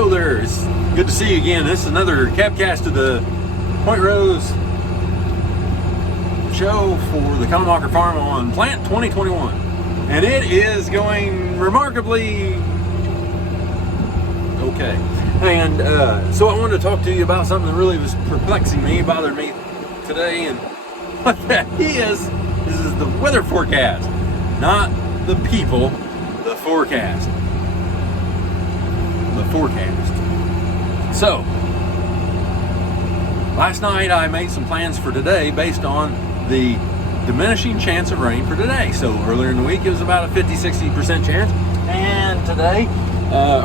Hello there, it's good to see you again. This is another CabCast of the Point Rose show for the Kannmacher farm on Plant 2021. And it is going remarkably okay. And so I wanted to talk to you about something that really was perplexing me, bothered me today. And what that is the weather forecast, not the people, the forecast. The forecast. So, last night I made some plans for today based on the diminishing chance of rain for today. So earlier in the week it was about a 50-60% chance, and today,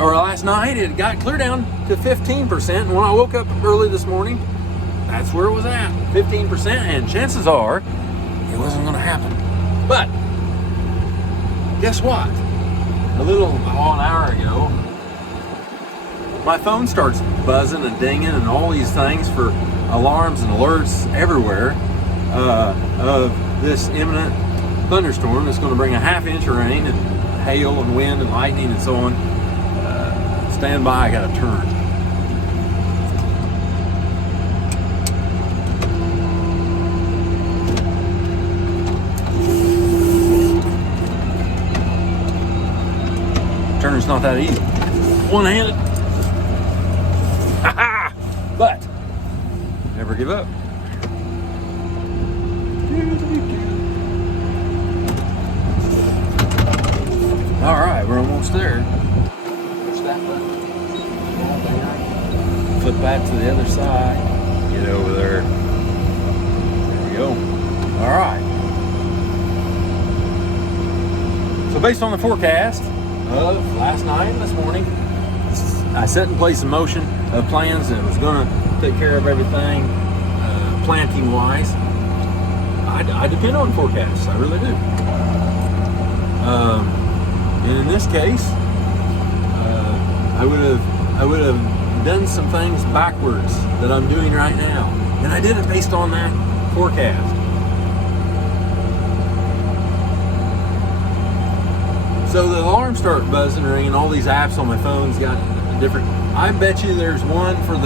or last night, it got clear down to 15%. And when I woke up early this morning, that's where it was at, 15%, and chances are it wasn't going to happen. But guess what? An hour ago, my phone starts buzzing and dinging and all these things for alarms and alerts everywhere of this imminent thunderstorm that's going to bring a half-inch of rain and hail and wind and lightning and so on. Stand by, I got to turn. Turning's not that easy. One-handed. But never give up. All right, we're almost there. Push that button. Flip back to the other side. Get over there. There we go. All right. So based on the forecast of last night and this morning, I set in place a motion of plans that was going to take care of everything planting wise. I depend on forecasts, I really do. And in this case, I would have done some things backwards that I'm doing right now, and I did it based on that forecast. So the alarms start buzzing and ringing. All these apps on my phone's got different. I bet you there's one for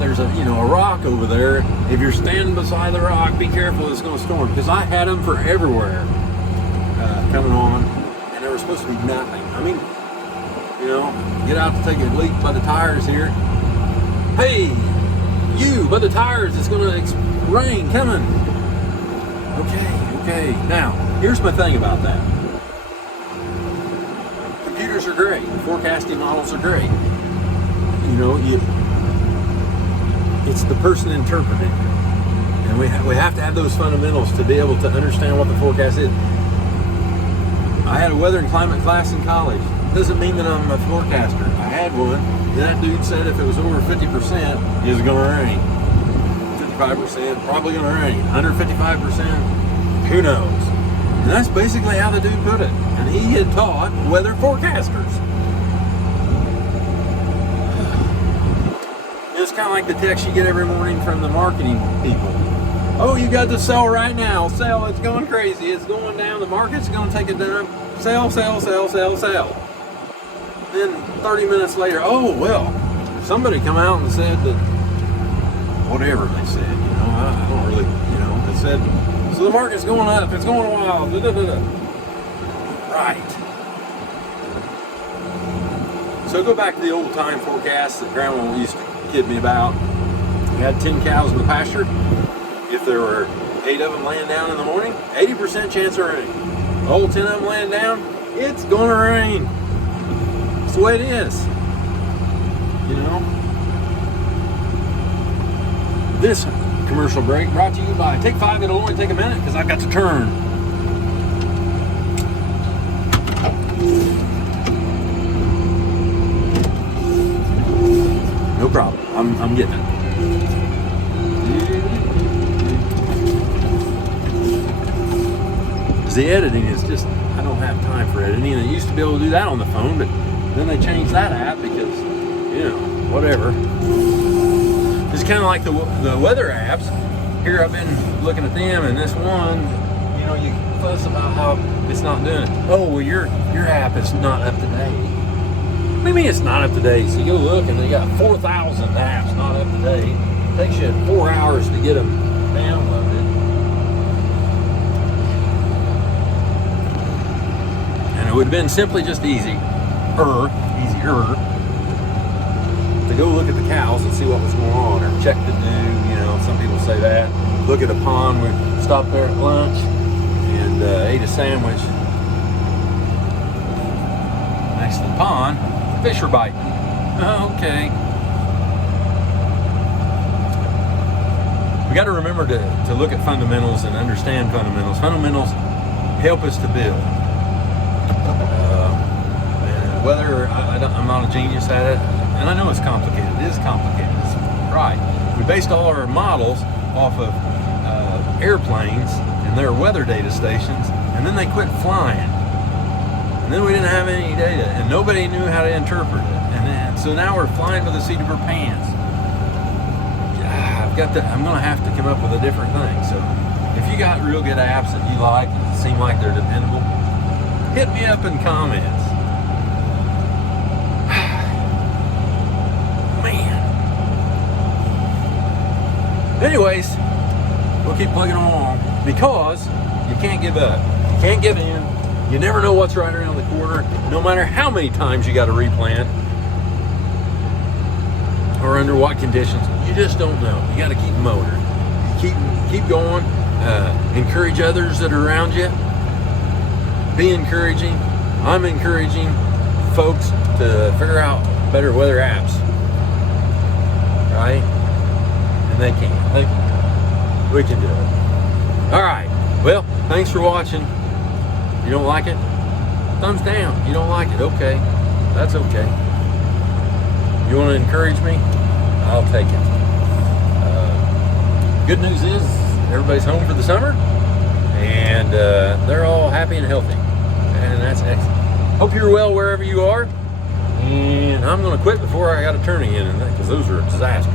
there's a rock over there. If you're standing beside the rock, be careful, it's going to storm. Because I had them for everywhere coming on, and they were supposed to be nothing. I mean, get out to take a leak by the tires here. Hey, you by the tires, it's going to rain coming. Okay. Now, here's my thing about that. Computers are great. Forecasting models are great. It's the person interpreting, and we have to have those fundamentals to be able to understand what the forecast is. I had a weather and climate class in college. Doesn't mean that I'm a forecaster. I had one, and that dude said if it was over 50%, it was going to rain. 55%, probably going to rain. 155%, who knows? And that's basically how the dude put it. And he had taught weather forecasters. It's kind of like the text you get every morning from the marketing people. Oh, you got to sell right now. Sell. It's going crazy. It's going down. The market's going to take a dump. Sell. Then 30 minutes later, oh, well, somebody come out and said that whatever they said, I don't really, they said, so the market's going up. It's going wild. Right. So go back to the old time forecasts that Grandma used to kid me about. We had 10 cows in the pasture. If there were 8 of them laying down in the morning, 80% chance of rain. The whole 10 of them laying down, it's gonna rain. It's the way it is. This commercial break brought to you by Take 5. It'll only take a minute because I've got to turn. No problem. I'm getting it. The editing is just, I don't have time for editing. I used to be able to do that on the phone, but then they changed that app because, whatever. It's kind of like the weather apps. Here I've been looking at them, and this one, you fuss about how it's not doing it. Oh, well, your app is not up to date. What do you mean it's not up to date? So you go look and they got 4,000 apps not up to date. It takes you 4 hours to get them downloaded. And it would have been simply just easier to go look at the cows and see what was going on, or check the dew, you know, some people say that. Look at the pond. We stopped there at lunch and ate a sandwich next to the pond. Fish were biting. Okay. We got to remember to look at fundamentals and understand fundamentals. Fundamentals help us to build. And whether I'm not a genius at it, and I know it's complicated. It is complicated. It's right. We based all our models off of airplanes and their weather data stations, and then they quit flying. And then we didn't have any data, and nobody knew how to interpret it. And so now we're flying by the seat of our pants. I'm going to have to come up with a different thing. So if you got real good apps that you like and seem like they're dependable, hit me up in comments. Man. Anyways, we'll keep plugging along because you can't give up. You can't give in. You never know what's right around the corner, no matter how many times you got to replant or under what conditions. You just don't know. You got to keep motoring. Keep going. Encourage others that are around you. Be encouraging. I'm encouraging folks to figure out better weather apps. Right? And they can. We can do it. All right. Well, thanks for watching. You don't like it? Thumbs down. You don't like it? Okay. That's okay. You want to encourage me? I'll take it. Good news is everybody's home for the summer, and they're all happy and healthy, and that's excellent. Hope you're well wherever you are, and I'm going to quit before I got to turn again, because those are a disaster.